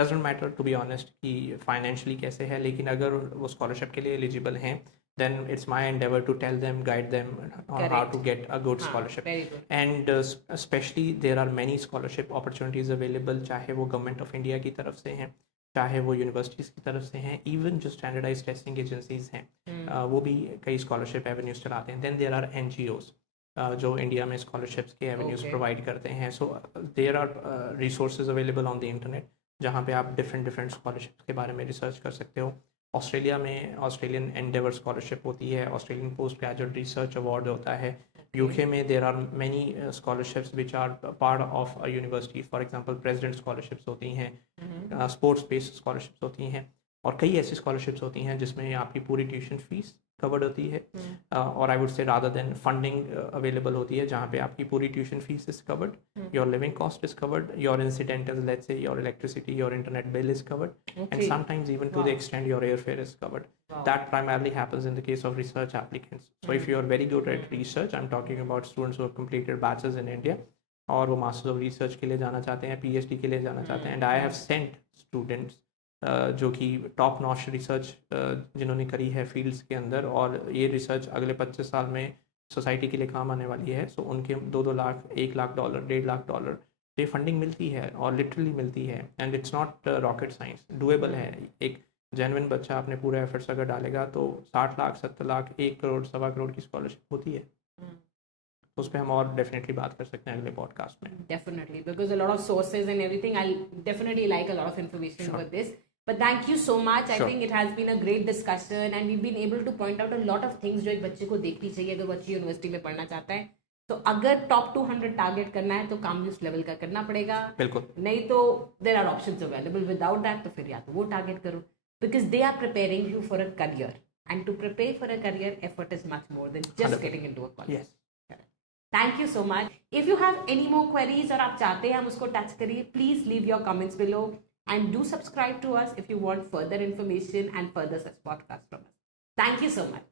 doesn't matter to be honest कि financially कैसे है, लेकिन अगर वो scholarship के लिए eligible हैं, then it's my endeavor to tell them, guide them on how to get a good scholarship. Very good. And especially there are many scholarship opportunities available, चाहे वो गवर्नमेंट ऑफ इंडिया की तरफ से हैं, चाहे वो यूनिवर्सिटीज़ की तरफ से हैं, इवन जो स्टैंडर्डाइज टेस्टिंग एजेंसीज हैं वो भी कई स्कॉलरशिप एवेन्यूज चलाते हैं. देन देयर आर NGOs जो इंडिया में स्कॉलरशिप्स के एवेन्यूज प्रोवाइड करते हैं. So there are resources available on the internet जहाँ पे आप डिफरेंट स्कॉलरशिप्स के बारे में रिसर्च कर सकते हो. ऑस्ट्रेलिया में ऑस्ट्रेलियन एंडेवर स्कॉलरशिप होती है, Australian post graduate research award होता है. UK में there are many scholarships which are part of a university. For example president scholarships होती हैं, स्पोर्ट्स बेस्ड स्कॉलरशिप्स होती हैं, और कई ऐसी स्कॉलरशिप्स होती हैं जिसमें आपकी पूरी ट्यूशन फीस कवर्ड होती है, और I would say rather than funding available होती है जहाँ पे आपकी पूरी tuition fees is covered, your living cost is covered, your incidental let's say your electricity, your internet bill is covered, and sometimes even to the extend your air fare is covered. That primarily happens in the case of research applicants. So if you are very good at research, I'm talking about students who have completed bachelor's in India और वो masters of research के लिए जाना चाहते हैं, PhD के लिए जाना चाहते हैं, and I have sent students जो कि टॉप नॉच रिसर्च जिन्होंने करी है फील्ड्स के अंदर, और ये रिसर्च अगले 25 साल में सोसाइटी के लिए काम आने वाली है. सो उनके 2-2 लाख, $1 लाख, $1.5 लाख ये फंडिंग मिलती है, और लिटरली मिलती है, and it's not rocket science, doable है. एक जेन्युइन बच्चा अपने पूरे एफर्ट्स अगर डालेगा तो 60 लाख, 70 लाख, 1 करोड़, 1.25 करोड़ की स्कॉलरशिप होती है. तो उस पर हम और डेफिनेटली बात कर सकते हैं अगले पॉडकास्ट में. Definitely, because a lot of sources and everything, I'll definitely like a lot of information with this. But thank you so much. I think it has been a great discussion, and we've been able to point out a lot of things जो एक बच्चे को देखनी चाहिए अगर बच्चे university में पढ़ना चाहता है. तो अगर टॉप 200 टारगेट करना है तो काम भी उस लेवल का करना पड़ेगा. बिल्कुल. नहीं तो there are options available without that, तो फिर या तो वो टारगेट करो, because they are preparing you for a career, and to prepare for a career, effort is much more than just 100%. Getting into a college. Yes. Thank you so much. If you have any more queries और आप चाहते हैं हम उसको touch करिए, please leave your comments below, and do subscribe to us if you want further information and further such podcasts from us. Thank you so much.